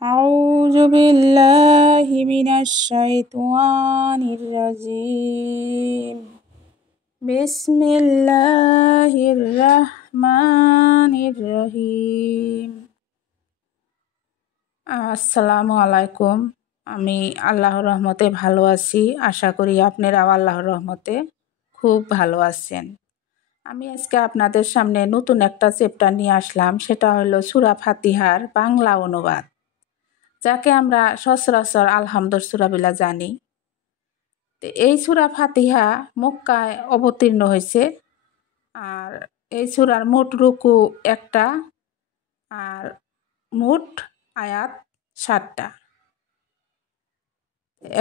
أعوذ بالله من الشيطان الرجيم بسم الله الرحمن الرحيم আসসালামু আলাইকুম। আমি আল্লাহর রহমতে ভালো আছি। আশা করি আপনারাও আল্লাহর রহমতে খুব ভালো আছেন। আমি আজকে আপনাদের সামনে নতুন একটা চ্যাপ্টার নিয়ে আসলাম, সেটা হলো সূরা ফাতিহার বাংলা অনুবাদ, যাকে আমরা সচরাচর আলহামদুর সূরা বলে জানি। এই সূরা ফাতিহা মক্কায় অবতীর্ণ হয়েছে, আর এই সূরার মোট রুকু একটা, আর মোট আয়াত 7টা।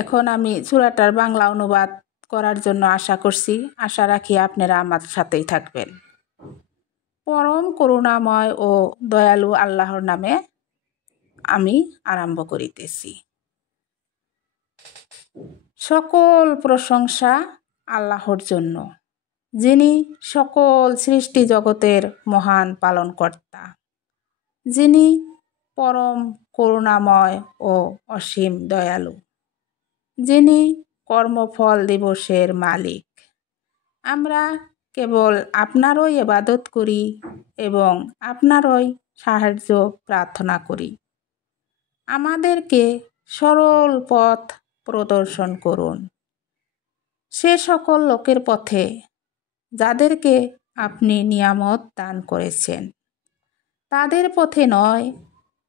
এখন আমি সূরাটার বাংলা অনুবাদ করার জন্য আশা রাখি আপনারা আমার সাথেই থাকবেন। পরম করুণাময় ও দয়ালু আল্লাহর নামে আমি আরম্ভ করিতেছি। সকল প্রশংসা আল্লাহর জন্য, যিনি সকল সৃষ্টি জগতের মহান পালনকর্তা, যিনি পরম করুণাময় ও অসীম দয়ালু, যিনি কর্মফল দিবসের মালিক। আমরা কেবল আপনারই ইবাদত করি এবং আপনারই সাহায্য প্রার্থনা করি। আমাদেরকে সরল পথ প্রদর্শন করুন, সে সকল লোকের পথে যাদেরকে আপনি নিয়ামত দান করেছেন, তাদের পথে নয়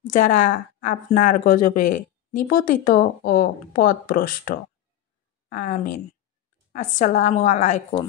যারা আপনার গজবে নিপতিত ও পথভ্রষ্ট। আমিন। আসসালামু আলাইকুম।